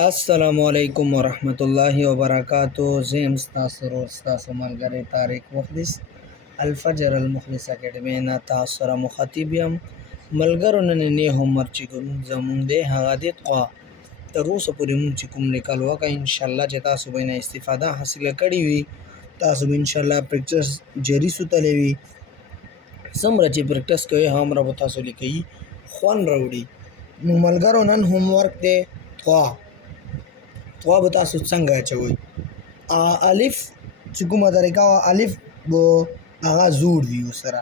السلام علیکم ورحمت الله وبرکاتو. زم ستاسو ورور ستاسو ملګری طارق مخلص الفجر المخلص اکیډمي نه تاسو سره مخاطب یم. ملګرو نن نه هومورک چې کوم زمونږ دی هغه د قوا تر اوسه پورې مونږ چې کوم لیکل وکړه انشاءالله چې تاسو به نه استفاده حاصله کړې وي. تاسو به انشاءالله پریکټس جری سوتلی وي. څومره چې پریکټس کوئ هغومره به تاسو لیکئ خوند راوړي. نو ملګرو نن هومورک دی قوا. قوا به تاسو څنګه اچوئ؟ الف چې کومه طریقه وه الف به هغه زوړ وي ورسره،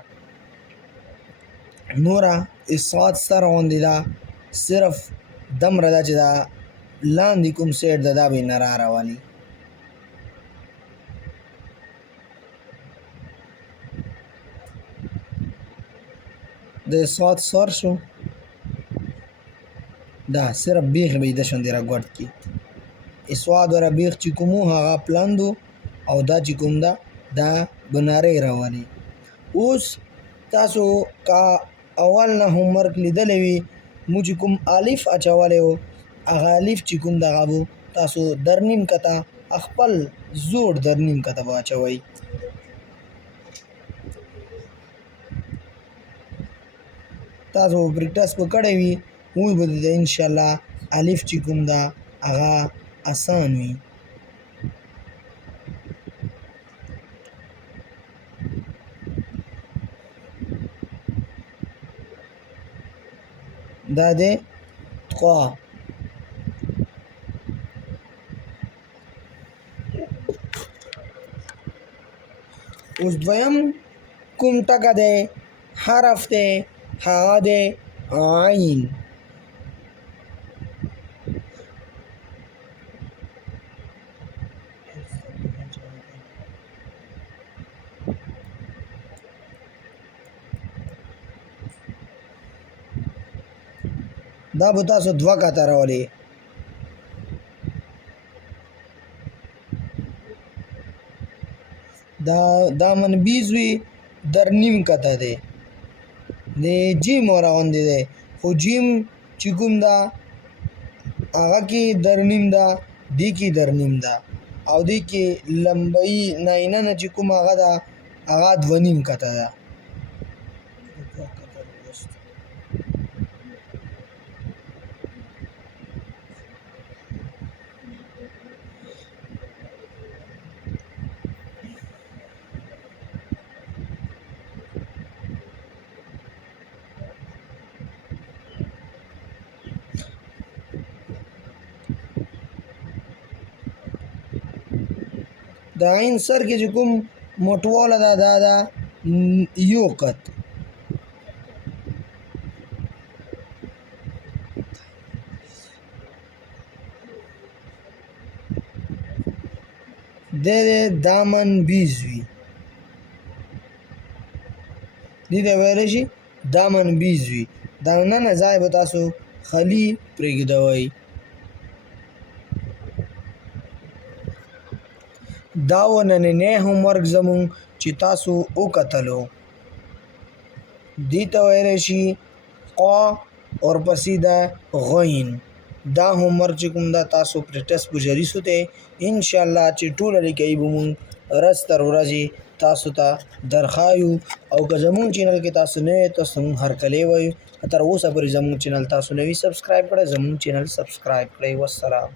نوره صاد سره غوندې ده، صرف دومره ده چې دا لاندې کوم سیډ ده دا به یې نه راروالي. د صاد سر شو دا صرف بیخ به یې د شوندې را ګوډ کړي. اسواد وره بیخ چې کوم هغه پلندو او دا چې کوم ده دا به نری راولي. اوس تاسو که اول نه هومورک لیدلی وي مو چې کوم الف اچولی و هغه الف چې کوم دغه به تاسو در نیم کته خپل زوړ در نیم کته به اچوئ. تاسو پریکټس به کړی وي اوس به د انشاءالله الف چې کوم ده هغه آسان وي. دا دی قوا. اوس دویم کوم ټکه دی حرف دی هغه دی عین. دا به تاسو دوه کته راولئ. دا منبیز وي در نیم کته دی. د جیم راغوندې دی خو جیم چې کوم ده هغه کې در نیم ده دې کې در نیم ده او دې کې لمبایي ناینه نه چې کوم هغه ده هغه دوه نیم کته ده. د عین سر کې چې کوم موټواله ده دا ده یو قط. دا منبیز وي دې ته ویلی شي دا منبیز وي. دا ننه ځای به تاسو خالي پرېږدوئ. دا و نننی هومورک زمونږ چې تاسو وکتلو دې ته ویلی شي قا ورپسې ده غین. دا هومورک چې کوم ده تاسو پریکټس په جري سوتی انشاءالله چې ټوله لیکئ به مونږ ورځ تر ورځې تاسو ته درښایو. او که زمونږ چینل کې تاسو نه یې تاسو مونږ هرکلی وایو. تر اوسه پورې زمونږ چینل تاسو نه وي سبسکرایب کړی زمونږ چینل سبسکرایب کړئ. والسلام.